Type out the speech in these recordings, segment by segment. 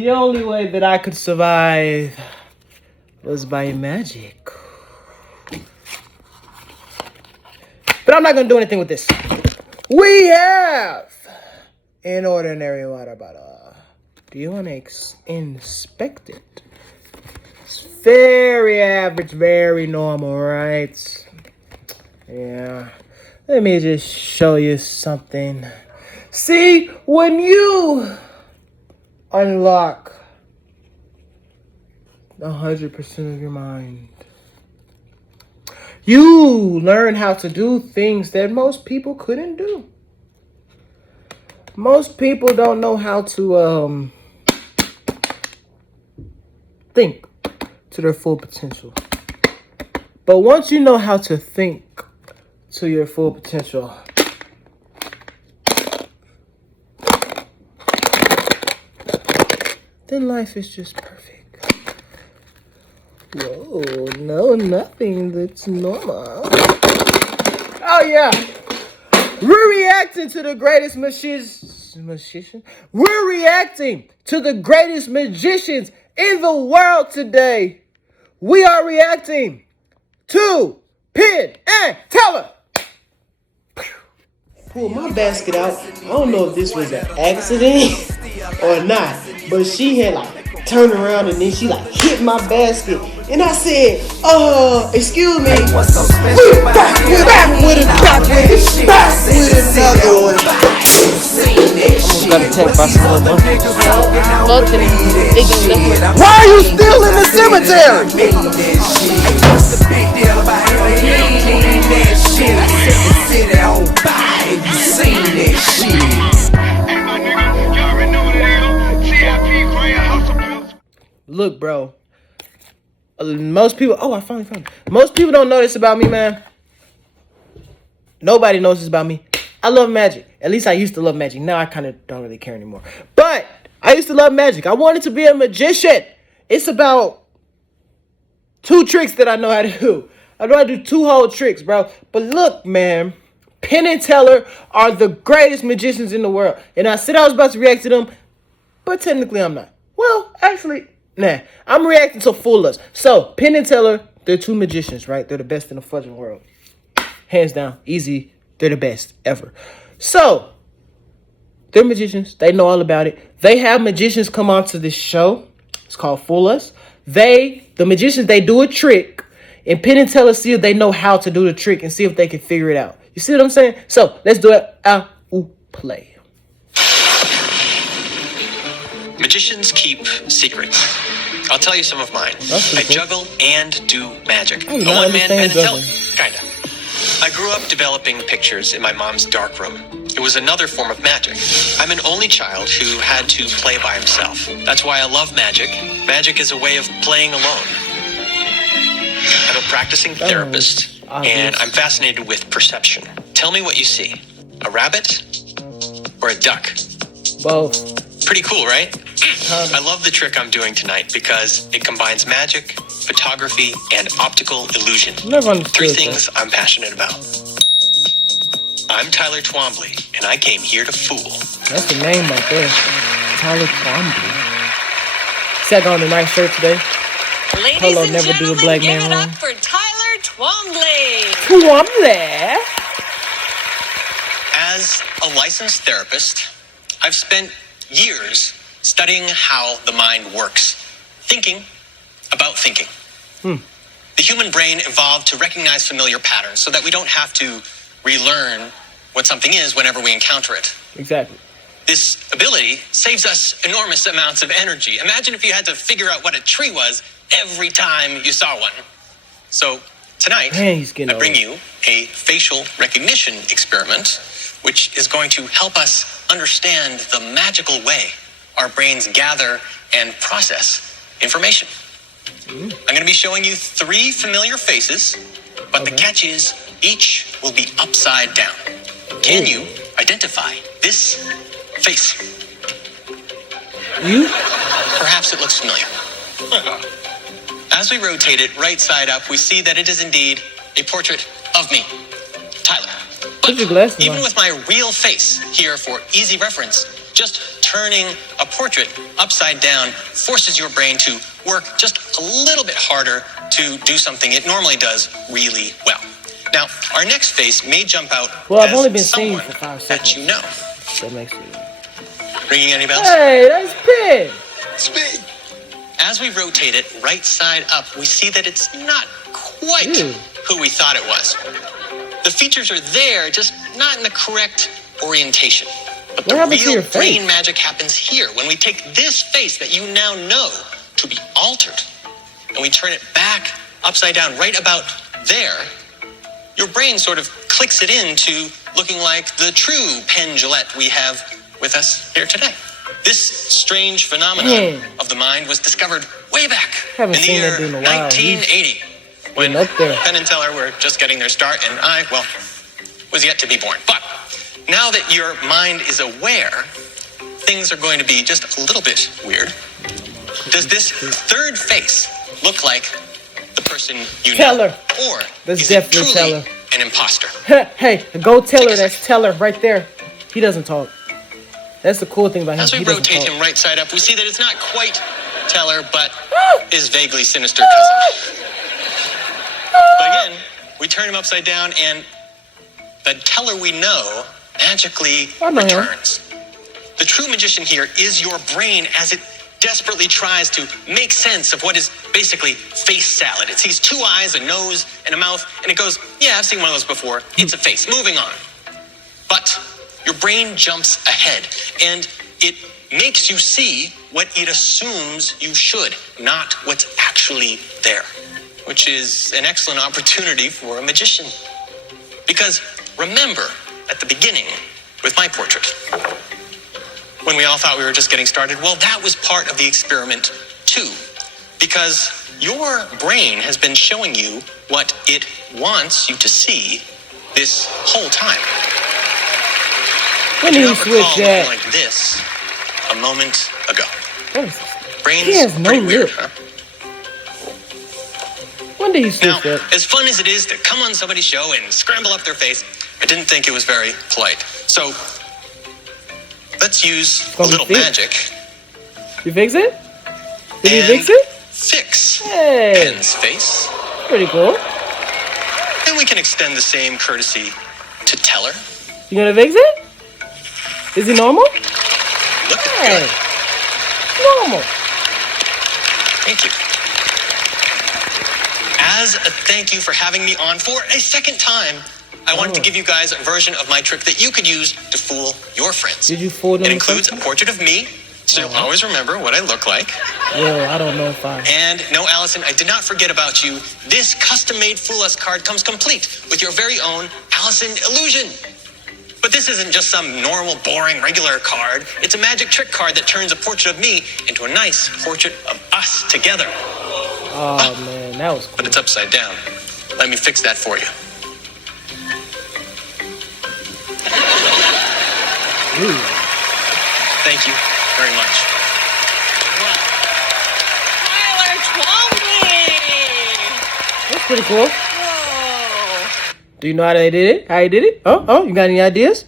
The only way that I could survive was by magic. But I'm not going to do anything with this. We have an ordinary water bottle. Do you want to inspect it? It's very average, very normal, right? Yeah. Let me just show you something. See, when you unlock 100% of your mind, you learn how to do things that most people couldn't do. Most people don't know how to think to their full potential. But once you know how to think to your full potential, then life is just perfect. Whoa, no, nothing that's normal. Oh yeah, we're reacting to the greatest magician. We're reacting to the greatest magicians in the world today. We are reacting to Penn and Teller. Pull my basket out. I don't know if this was an accident or not, but she had like turned around and then she like hit my basket. And I said, excuse me. We're back with another one. I'm gonna take my son. Why are you still in the cemetery? Look, bro. Most people. Oh, I finally found it. Most people don't know this about me, man. Nobody knows this about me. I love magic. At least I used to love magic. Now I kind of don't really care anymore. But I used to love magic. I wanted to be a magician. It's about 2 tricks that I know how to do. I know how to do 2 whole tricks, bro. But look, man. Penn and Teller are the greatest magicians in the world. And I said I was about to react to them, but technically I'm not. Well, actually, nah. I'm reacting to Fool Us. So, Penn and Teller, they're 2 magicians, right? They're the best in the fucking world. Hands down. Easy. They're the best ever. So, they're magicians. They know all about it. They have magicians come onto this show. It's called Fool Us. The magicians, they do a trick. And Penn and Teller see if they know how to do the trick and see if they can figure it out. You see what I'm saying? So, let's do it. Play. Magicians keep secrets. I'll tell you some of mine. I juggle and do magic. A one-man Penn and Teller. Kinda. I grew up developing pictures in my mom's darkroom. It was another form of magic. I'm an only child who had to play by himself. That's why I love magic. Magic is a way of playing alone. I'm a practicing therapist, and I'm fascinated with perception. Tell me what you see. A rabbit or a duck? Both. Pretty cool, right? I love the trick I'm doing tonight because it combines magic, photography, and optical illusion. 3 things I'm passionate about. I'm Tyler Twombly, and I came here to fool. That's the name right there. Tyler Twombly. See, I got on a nice shirt today. Ladies Polo and never do a gentlemen, black give man it wrong. up for Tyler Twombly. Twombly. As a licensed therapist, I've spent years studying how the mind works, thinking about thinking. The human brain evolved to recognize familiar patterns so that we don't have to relearn what something is whenever we encounter it. Exactly. This ability saves us enormous amounts of energy. Imagine if you had to figure out what a tree was every time you saw one. So tonight, I bring you a facial recognition experiment, which is going to help us understand the magical way our brains gather and process information. I'm going to be showing you 3 familiar faces, but the catch is each will be upside down. Can you identify this face? You? Perhaps it looks familiar. As we rotate it right side up, we see that it is indeed a portrait of me, Tyler. But Put your glasses even on. with my real face here for easy reference, just turning a portrait upside down forces your brain to work just a little bit harder to do something it normally does really well. Now, our next face may jump out I've only been seeing for 5 seconds. that you know. That makes it. Ringing any bells? Hey, that's Penn. It's me. As we rotate it right side up, we see that it's not quite who we thought it was. The features are there, just not in the correct orientation. But the real brain magic happens here when we take this face that you now know to be altered and we turn it back upside down right about there. Your brain sort of clicks it into looking like the true Penn Jillette we have with us here today. This strange phenomenon of the mind was discovered way back in the year 1980 when Penn and Teller were just getting their start and I, well, was yet to be born. But now that your mind is aware, things are going to be just a little bit weird. Does this third face look like the person you know? Or is it truly an imposter? Hey, go Teller, that's Teller right there. He doesn't talk. That's the cool thing about him. As we rotate him right side up, we see that it's not quite Teller, but his vaguely sinister cousin. But again, we turn him upside down, and the Teller we know magically returns. The true magician here is your brain as it desperately tries to make sense of what is basically face salad. It sees 2 eyes, a nose, and a mouth, and it goes, yeah, I've seen one of those before. It's a face. Moving on. But your brain jumps ahead, and it makes you see what it assumes you should, not what's actually there, which is an excellent opportunity for a magician. Because remember, at the beginning, with my portrait, when we all thought we were just getting started, well, that was part of the experiment too, because your brain has been showing you what it wants you to see this whole time. When did he switch that? Like this a moment ago. Brain's he has no pretty weird, lip. huh? When did he switch now, that? as fun as it is to come on somebody's show and scramble up their face, I didn't think it was very polite. So let's use a little magic. You fix it? Did you fix it? Fix Penn's face. Pretty cool. And we can extend the same courtesy to Teller. You gonna fix it? Is he normal? Look good. Normal. Thank you. As a thank you for having me on for a second time, I wanted to give you guys a version of my trick that you could use to fool your friends. Did you fool them? It includes a portrait of me, so you'll always remember what I look like. Yeah, I don't know if I... And no, Allison, I did not forget about you. This custom-made Fool Us card comes complete with your very own Allison illusion. But this isn't just some normal, boring, regular card. It's a magic trick card that turns a portrait of me into a nice portrait of us together. Oh, man, that was cool. But it's upside down. Let me fix that for you. Ooh. Thank you very much. Tyler Twombly! That's pretty cool. Whoa. Do you know how they did it? How he did it? Oh, you got any ideas?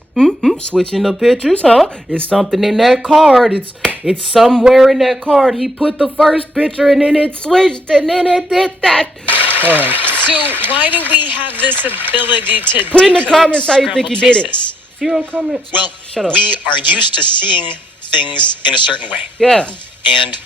Switching the pictures, huh? It's something in that card. It's somewhere in that card. He put the first picture and then it switched and then it did that. All right. So why do we have this ability to put in the comments how you think he did it? 0 comments. Well, shut up. We are used to seeing things in a certain way. Yeah. And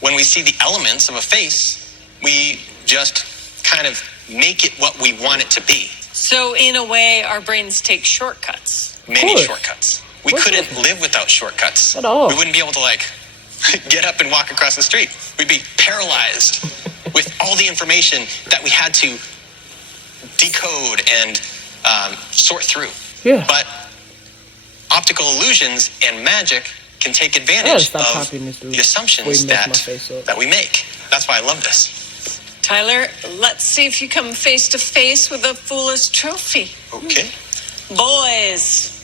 when we see the elements of a face, we just kind of make it what we want it to be. So in a way, our brains take shortcuts. Many shortcuts. We couldn't live without shortcuts. At all. We wouldn't be able to, like, get up and walk across the street. We'd be paralyzed with all the information that we had to decode and sort through. Yeah. But optical illusions and magic can take advantage of the assumptions that we make. That's why I love this. Tyler, let's see if you come face to face with a Fool Us trophy. Okay. Boys.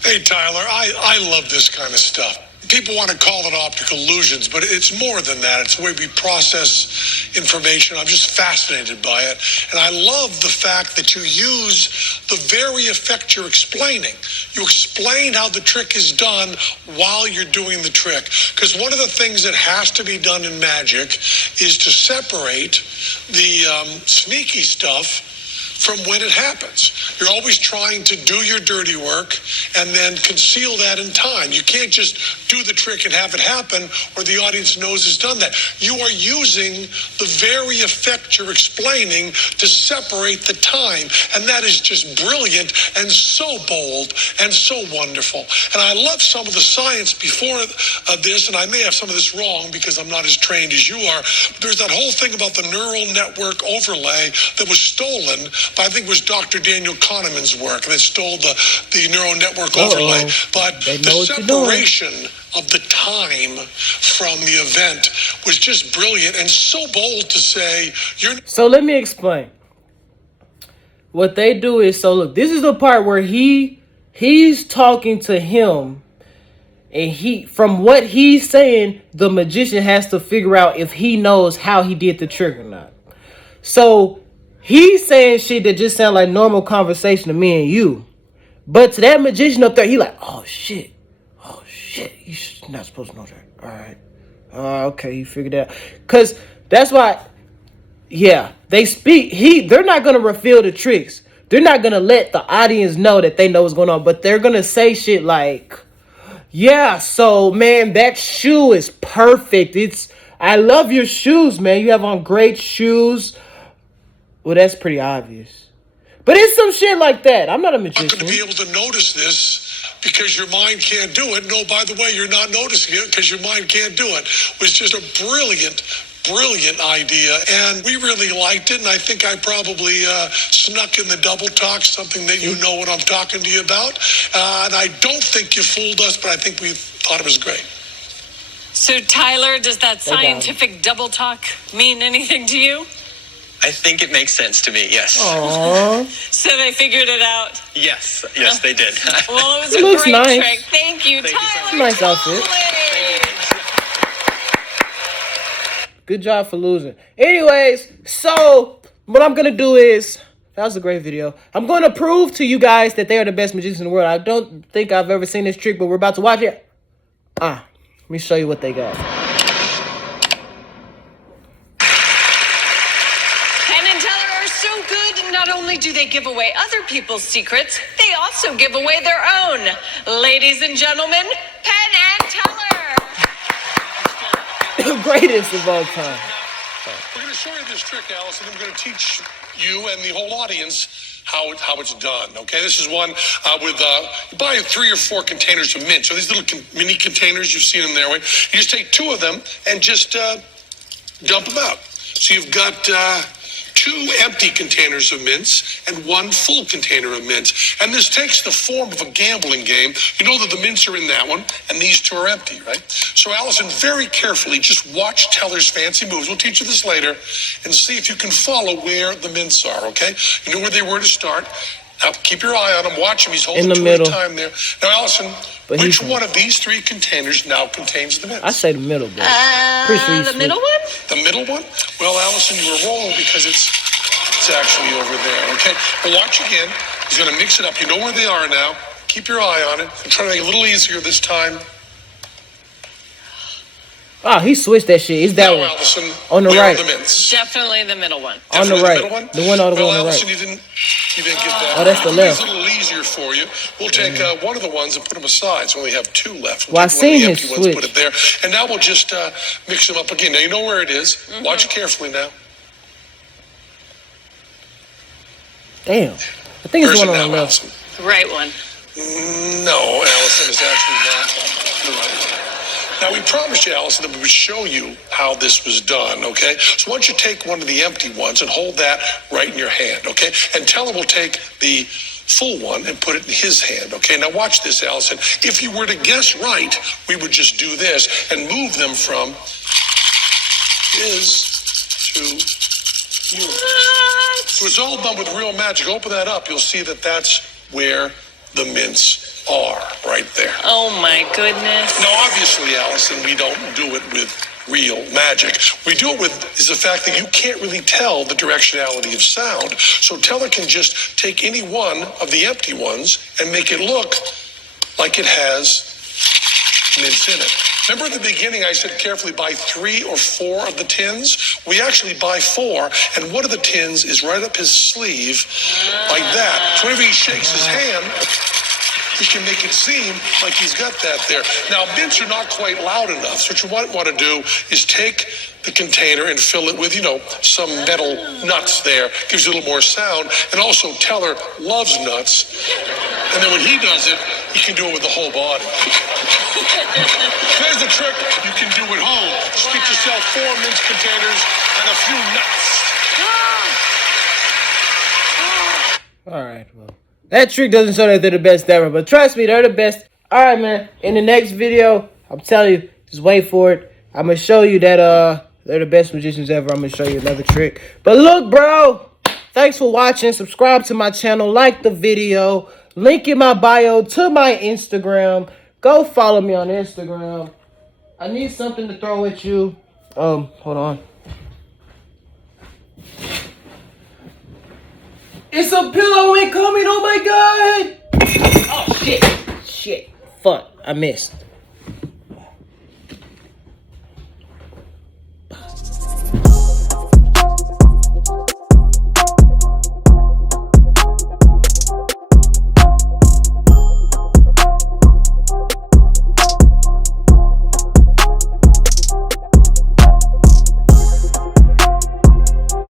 Hey, Tyler, I love this kind of stuff. people want to call it optical illusions, but it's more than that. It's the way we process information. I'm just fascinated by it. And I love the fact that you use the very effect you're explaining. You explain how the trick is done while you're doing the trick. Because one of the things that has to be done in magic is to separate the sneaky stuff from when it happens. You're always trying to do your dirty work and then conceal that in time. You can't just do the trick and have it happen or the audience knows it's done that. You are using the very effect you're explaining to separate the time. And that is just brilliant and so bold and so wonderful. And I love some of the science before this, and I may have some of this wrong because I'm not as trained as you are. There's that whole thing about the neural network overlay that was stolen by, I think it was Dr. Daniel Kahneman's work that stole the neural network overlay. But the separation of the time from the event was just brilliant and so bold to say, you're... So let me explain. What they do is, so look, this is the part where he's talking to him, and from what he's saying, the magician has to figure out if he knows how he did the trick or not. So he's saying shit that just sound like normal conversation to me and you. But to that magician up there, he like, oh shit, you're not supposed to know that. All right. Okay, you figured it out. Because that's why, yeah, they speak. They're not going to reveal the tricks. They're not going to let the audience know that they know what's going on. But they're going to say shit like, yeah, so, man, that shoe is perfect. I love your shoes, man. You have on great shoes. Well, that's pretty obvious. But it's some shit like that. I'm not a magician. You're not going to be able to notice this because your mind can't do it. No, by the way, you're not noticing it because your mind can't do it. It was just a brilliant idea, and we really liked it, and I think I probably snuck in the double talk, something that you know what I'm talking to you about, and I don't think you fooled us, but I think we thought it was great. So, Tyler, does that scientific double talk mean anything to you? I think it makes sense to me, yes. Aww. So they figured it out? Yes, they did. Well, it was a great nice. trick. Thank you, Tyler. Nice outfit. Good job for losing. Anyways, so what I'm going to do is, that was a great video. I'm going to prove to you guys that they are the best magicians in the world. I don't think I've ever seen this trick, but we're about to watch it. Let me show you what they got. So good, not only do they give away other people's secrets, they also give away their own. Ladies and gentlemen, Penn and Teller. The greatest of all time. We're going to show you this trick, Alice, and I'm going to teach you and the whole audience how it's done, okay? This is one with, you buy 3 or 4 containers of mint. So these little mini containers, you've seen them there. Right? You just take 2 of them and just dump them out. So you've got 2 empty containers of mints and 1 full container of mints. And this takes the form of a gambling game. You know that the mints are in that one, and these 2 are empty, right? So, Allison, very carefully, just watch Teller's fancy moves. We'll teach you this later, and see if you can follow where the mints are, okay? You know where they were to start. Now, keep your eye on him. Watch him. He's holding in the 2 middle. at a time there. Now, Allison, which one of these 3 containers now contains the mints? I say the middle, but pretty sure the middle one? The middle one? Well, Allison, you were wrong because it's actually over there, okay? But watch again. He's going to mix it up. You know where they are now. Keep your eye on it. I'm trying to make it a little easier this time. Oh, he switched that shit. It's that now, one. Allison, on the right. Are the mints? Definitely the middle one. On the right. The one all the way on the Allison, right. You didn't get that. Oh, that's the left. It's a little easier for you. We'll take one of the ones and put them aside. So we only have 2 left. Well, I seen his switch. Put it there. And now we'll just mix them up again. Now, you know where it is. Watch it carefully now. Damn. I think it's the one on the left. The right one. No, Allison, is actually not the right one. Now, we promised you, Allison, that we would show you how this was done, okay? So why don't you take one of the empty ones and hold that right in your hand, okay? And Teller will take the full one and put it in his hand, okay? Now, watch this, Allison. If you were to guess right, we would just do this and move them from his to yours. So it's all done with real magic. Open that up. You'll see that that's where the mints are right there. Oh my goodness. Now, obviously, Allison, we don't do it with real magic. We do it with is the fact that you can't really tell the directionality of sound. So Teller can just take any one of the empty ones and make it look like it has mints in it. Remember at the beginning I said carefully buy 3 or 4 of the tins? We actually buy 4, and one of the tins is right up his sleeve like that. So whenever he shakes his hand, he can make it seem like he's got that there. Now, mints are not quite loud enough, so what you might want to do is take the container and fill it with, some metal nuts there. Gives you a little more sound. And also, Teller loves nuts. And then when he does it, he can do it with the whole body. There's the trick you can do at home. Just get yourself 4 mince containers and a few nuts. All right, well. That trick doesn't show that they're the best ever, but trust me, they're the best. All right, man. In the next video, I'm telling you, just wait for it. I'm going to show you that they're the best magicians ever. I'm going to show you another trick. But look, bro, thanks for watching. Subscribe to my channel. Like the video. Link in my bio to my Instagram. Go follow me on Instagram. I need something to throw at you. Hold on. It's a pillow incoming, oh my god! Oh shit. Shit. Fuck. I missed.